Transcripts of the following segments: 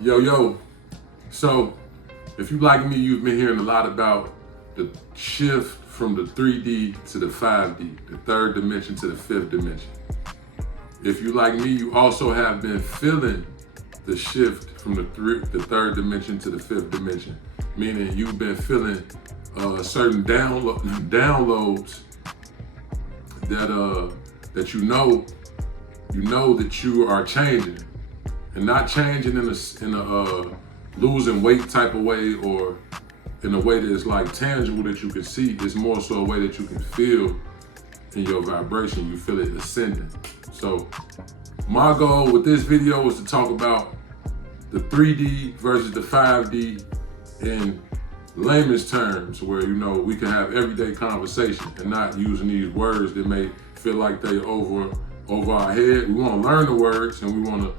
Yo. So, if you like me, you've been hearing a lot about the shift from the 3D to the 5D, the third dimension to the fifth dimension. If you like me, you also have been feeling the shift from the third dimension to the fifth dimension, meaning you've been feeling certain downloads that you know that you are changing, and not changing in a losing weight type of way, or in a way that is like tangible that you can see. It's more so a way that you can feel in your vibration. You feel it ascending. So my goal with this video is to talk about the 3D versus the 5D in layman's terms, where we can have everyday conversation and not using these words that may feel like they over our head. We want to learn the words, and we want to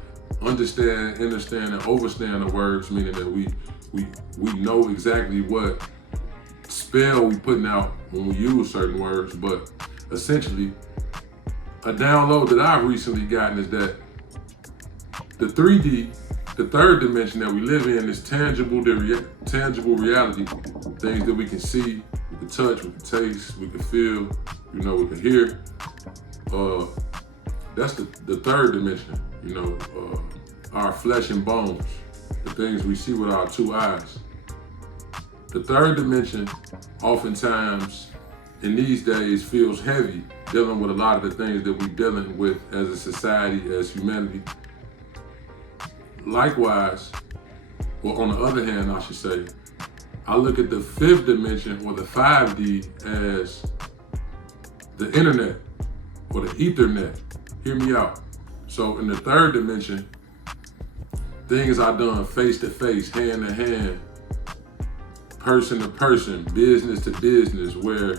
understand, and overstand the words, meaning that we know exactly what spell we putting out when we use certain words. But essentially, a download that I've recently gotten is that the 3D, the third dimension that we live in, is tangible reality, things that we can see, we can touch, we can taste, we can feel, we can hear. That's the third dimension, our flesh and bones, the things we see with our two eyes. The third dimension, oftentimes in these days, feels heavy, dealing with a lot of the things that we're dealing with as a society, as humanity. Likewise, well, on the other hand, I should say, I look at the fifth dimension, or the 5D, as the internet or the ethernet. Hear me out. So in the third dimension, things are done face to face, hand to hand, person to person, business to business, where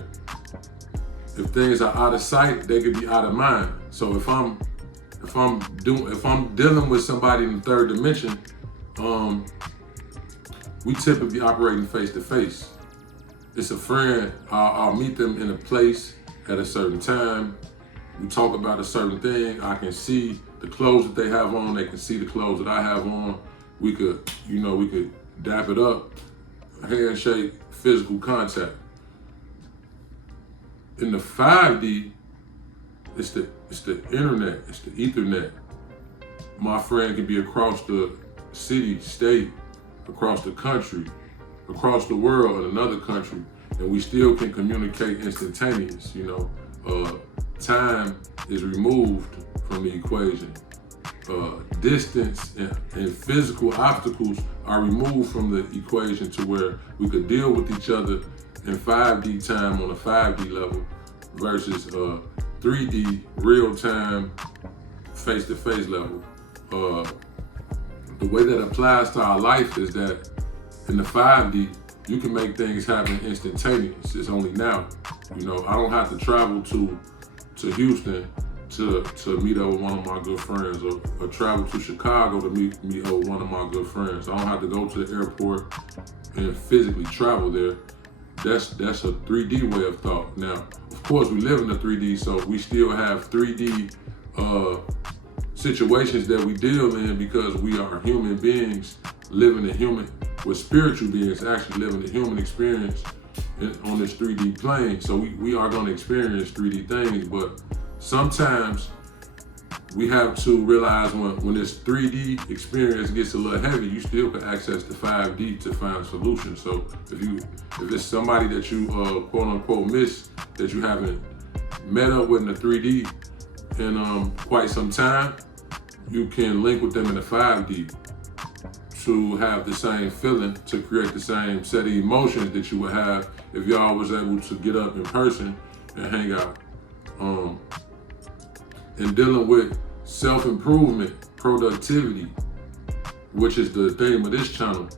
if things are out of sight, they could be out of mind. So if I'm dealing with somebody in the third dimension, we typically operating face to face. It's a friend. I'll meet them in a place at a certain time. We talk about a certain thing. I can see the clothes that they have on. They can see the clothes that I have on. We could dap it up, handshake, physical contact. In the 5D, it's the internet, it's the ethernet. My friend could be across the city, state, across the country, across the world, in another country, and we still can communicate instantaneous. Time is removed from the equation. Distance and physical obstacles are removed from the equation, to where we could deal with each other in 5D time on a 5D level versus 3D real time face-to-face level. The way that applies to our life is that in the 5D, you can make things happen instantaneous. It's only now. I don't have to travel to Houston to meet up with one of my good friends, or travel to Chicago to meet up with one of my good friends. I don't have to go to the airport and physically travel there. That's a 3D way of thought. Now, of course, we live in the 3D, so we still have 3D situations that we deal in, because we are human beings living with spiritual beings actually living a human experience on this 3D plane. So we are going to experience 3D things, but sometimes we have to realize when this 3D experience gets a little heavy, you still can access the 5D to find solutions. So if it's somebody that you quote unquote miss, that you haven't met up with in the 3D in quite some time, you can link with them in the 5D to have the same feeling, to create the same set of emotions that you would have if y'all was able to get up in person and hang out. And dealing with self-improvement, productivity, which is the theme of this channel.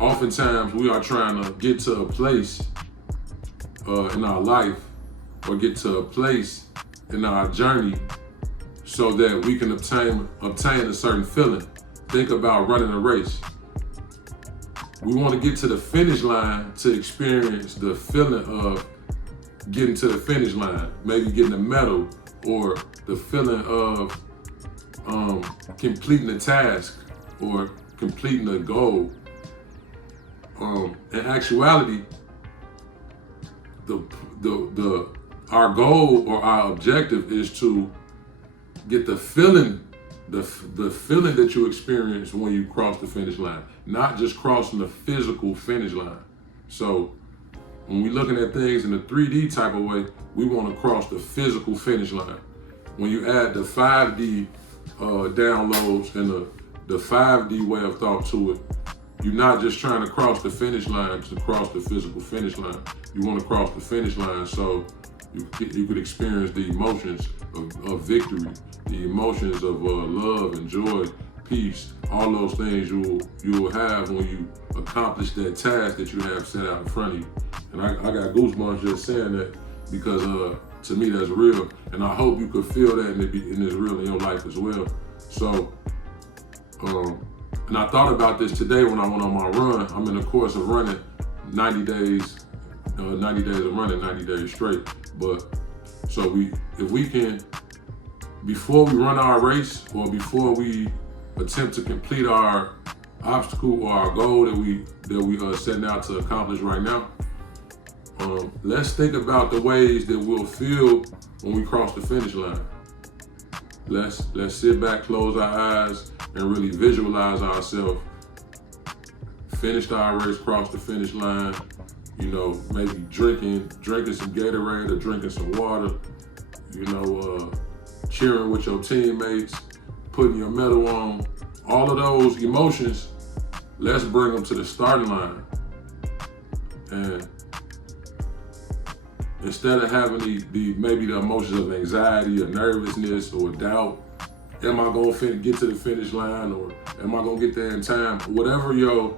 Oftentimes we are trying to get to a place in our life, or get to a place in our journey, so that we can obtain a certain feeling. Think about running a race. We want to get to the finish line to experience the feeling of getting to the finish line, maybe getting a medal, or the feeling of completing a task, or completing a goal. In actuality, our goal or our objective is to get the feeling, the feeling that you experience when you cross the finish line, not just crossing the physical finish line. So when we're looking at things in a 3D type of way, we want to cross the physical finish line. When you add the 5D downloads and the 5D way of thought to it, you're not just trying to cross the finish line to cross the physical finish line. You want to cross the finish line so you could experience the emotions of victory, the emotions of love and joy, peace, all those things you will have when you accomplish that task that you have set out in front of you. And I got goosebumps just saying that because to me that's real, and I hope you could feel that and it's real in your life as well. So, and I thought about this today when I went on my run. I'm in the course of running 90 days of running 90 days straight. But so if we can, before we run our race or before we attempt to complete our obstacle or our goal that we are setting out to accomplish right now, let's think about the ways that we'll feel when we cross the finish line. Let's sit back, close our eyes, and really visualize ourselves. Finished our race, cross the finish line. You know, maybe drinking some Gatorade or drinking some water. You know, cheering with your teammates, putting your medal on. All of those emotions, let's bring them to the starting line. And instead of having maybe the emotions of anxiety or nervousness or doubt, am I gonna get to the finish line or am I gonna get there in time? Whatever your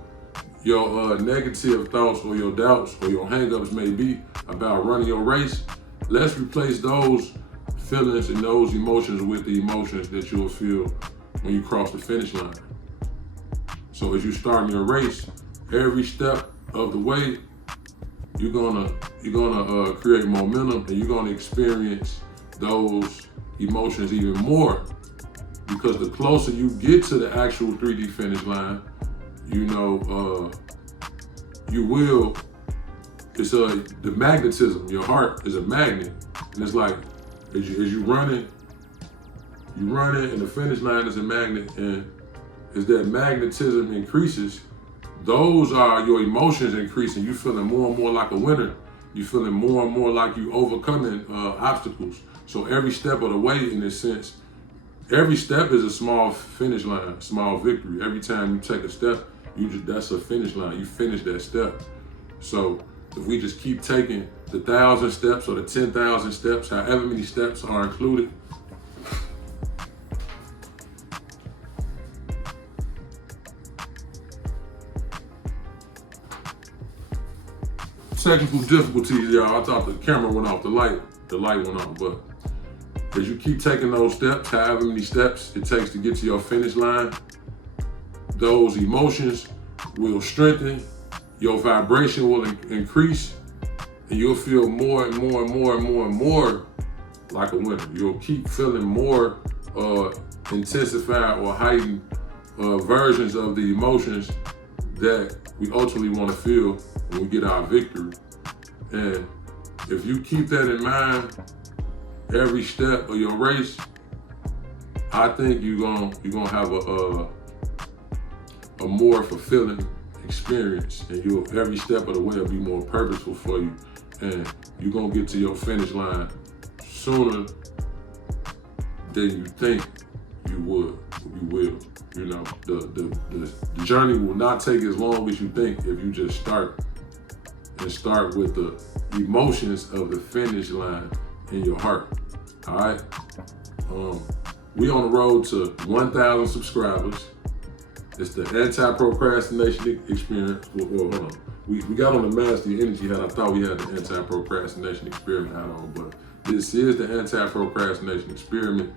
negative thoughts or your doubts or your hangups may be about running your race, let's replace those feelings and those emotions with the emotions that you'll feel when you cross the finish line. So as you start your race, every step of the way, you're gonna create momentum and you're gonna experience those emotions even more, because the closer you get to the actual 3D finish line, you know, it's the magnetism. Your heart is a magnet, and it's like as you running, and the finish line is a magnet, and as that magnetism increases, those are your emotions increasing. You feeling more and more like a winner. You feeling more and more like you overcoming obstacles. So every step of the way, in a sense, every step is a small finish line, small victory. Every time you take a step, that's a finish line. You finish that step. So if we just keep taking the 1,000 steps or the 10,000 steps, however many steps are included, technical difficulties, y'all. I thought the camera went off, the light went off, but as you keep taking those steps, however many steps it takes to get to your finish line, those emotions will strengthen, your vibration will increase, and you'll feel more and more and more and more and more like a winner. You'll keep feeling more intensified or heightened versions of the emotions that we ultimately want to feel when we get our victory. And if you keep that in mind every step of your race, I think you're gonna have a more fulfilling experience, and every step of the way will be more purposeful for you, and you're gonna get to your finish line sooner than you think you will. You know, the journey will not take as long as you think if you just start with the emotions of the finish line in your heart. All right. We on the road to 1,000 subscribers. It's the anti-procrastination experience. Well, hold on. We got on the Master Energy hat. I thought we had the anti-procrastination experiment hat on, but this is the anti-procrastination experiment.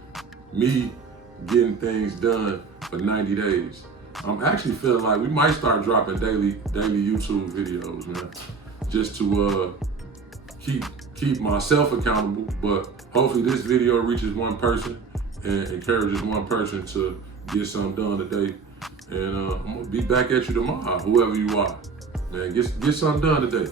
Me getting things done for 90 days. I'm actually feeling like we might start dropping daily YouTube videos, man, just to keep myself accountable. But hopefully this video reaches one person and encourages one person to get something done today. And I'm gonna be back at you tomorrow, whoever you are. Man, get something done today.